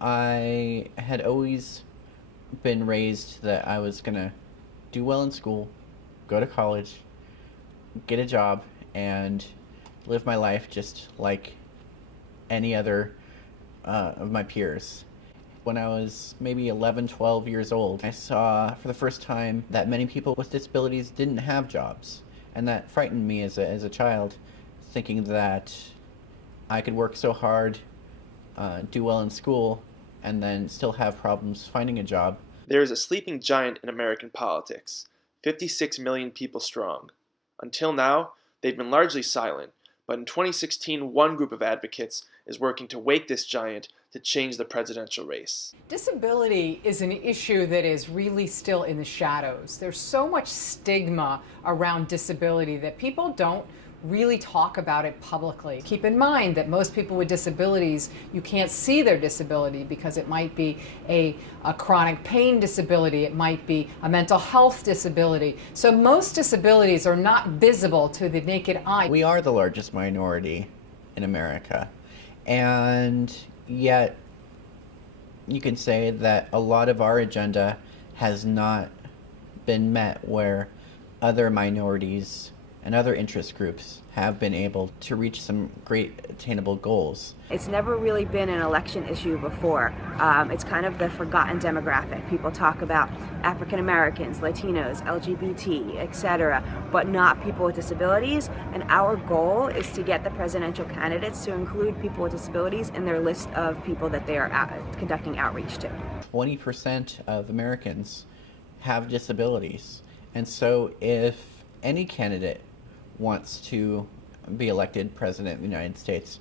I had always been raised that I was going to do well in school, go to college, get a job, and live my life just like any other of my peers. When I was maybe 11, 12 years old, I saw for the first time that many people with disabilities didn't have jobs. And that frightened me as a child, thinking that I could work so hard, do well in school, and then still have problems finding a job. There is a sleeping giant in American politics, 56 million people strong. Until now, they've been largely silent, but in 2016, one group of advocates is working to wake this giant to change the presidential race. Disability is an issue that is really still in the shadows. There's so much stigma around disability that people don't really talk about it publicly. Keep in mind that most people with disabilities, you can't see their disability because it might be a chronic pain disability, it might be a mental health disability. So most disabilities are not visible to the naked eye. We are the largest minority in America, and yet you can say that a lot of our agenda has not been met where other minorities and other interest groups have been able to reach some great attainable goals. It's never really been an election issue before. It's kind of the forgotten demographic. People talk about African Americans, Latinos, LGBT, etc., but not people with disabilities. And our goal is to get the presidential candidates to include people with disabilities in their list of people that they are conducting outreach to. 20% of Americans have disabilities. And so if any candidate wants to be elected president of the United States,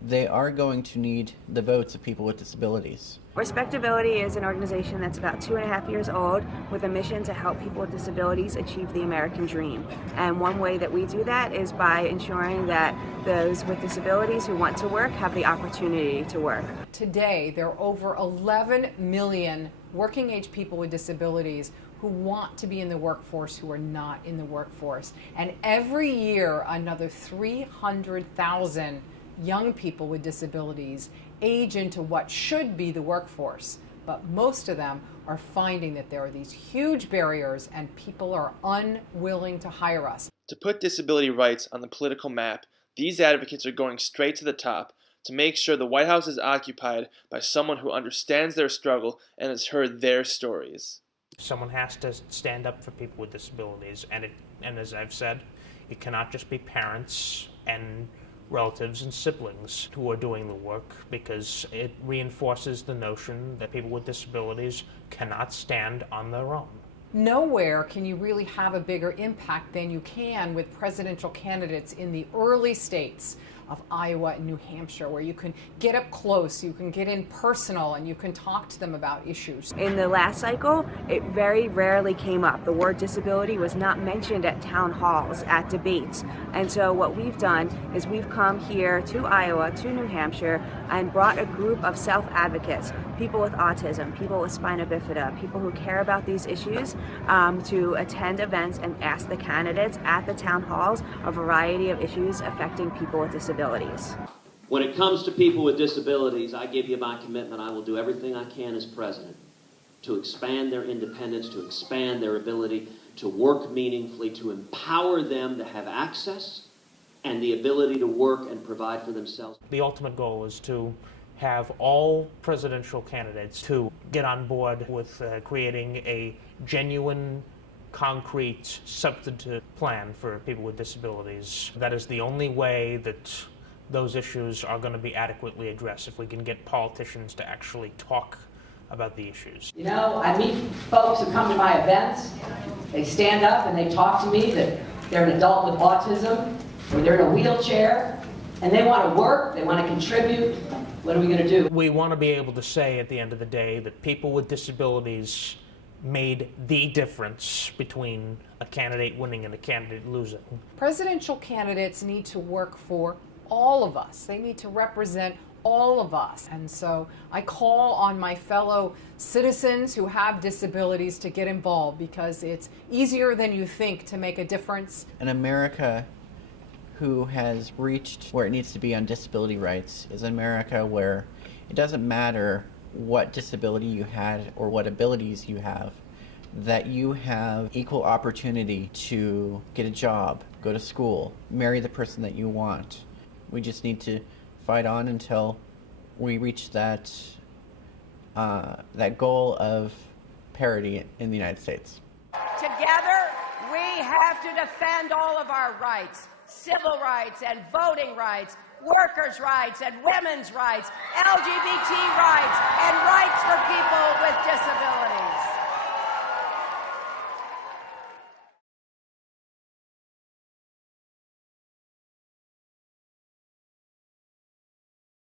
they are going to need the votes of people with disabilities. Respectability is an organization that's about 2.5 years old with a mission to help people with disabilities achieve the American dream. And one way that we do that is by ensuring that those with disabilities who want to work have the opportunity to work. Today, there are over 11 million working age people with disabilities who want to be in the workforce who are not in the workforce. And every year, another 300,000 young people with disabilities age into what should be the workforce. But most of them are finding that there are these huge barriers and people are unwilling to hire us. To put disability rights on the political map, these advocates are going straight to the top to make sure the White House is occupied by someone who understands their struggle and has heard their stories. Someone has to stand up for people with disabilities, and as I've said, it cannot just be parents and relatives and siblings who are doing the work, because it reinforces the notion that people with disabilities cannot stand on their own. Nowhere can you really have a bigger impact than you can with presidential candidates in the early states of Iowa and New Hampshire, where you can get up close, you can get in personal, and you can talk to them about issues. In the last cycle, it very rarely came up. The word disability was not mentioned at town halls, at debates. And so what we've done is we've come here to Iowa, to New Hampshire, and brought a group of self-advocates, people with autism, people with spina bifida, people who care about these issues, to attend events and ask the candidates at the town halls a variety of issues affecting people with disabilities. When it comes to people with disabilities, I give you my commitment. I will do everything I can as president to expand their independence, to expand their ability to work meaningfully, to empower them to have access and the ability to work and provide for themselves. The ultimate goal is to have all presidential candidates to get on board with creating a genuine, concrete, substantive plan for people with disabilities. That is the only way that those issues are going to be adequately addressed, if we can get politicians to actually talk about the issues. You know, I meet folks who come to my events, they stand up and they talk to me that they're an adult with autism, or they're in a wheelchair, and they want to work, they want to contribute. What are we going to do? We want to be able to say at the end of the day that people with disabilities made the difference between a candidate winning and a candidate losing. Presidential candidates need to work for all of us. They need to represent all of us. And so I call on my fellow citizens who have disabilities to get involved, because it's easier than you think to make a difference. An America who has reached where it needs to be on disability rights is an America where it doesn't matter what disability you had or what abilities you have, that you have equal opportunity to get a job, go to school, marry the person that you want. We just need to fight on until we reach that goal of parity in the United States. Together, we have to defend all of our rights, civil rights and voting rights, workers' rights and women's rights, LGBT rights, and rights for people with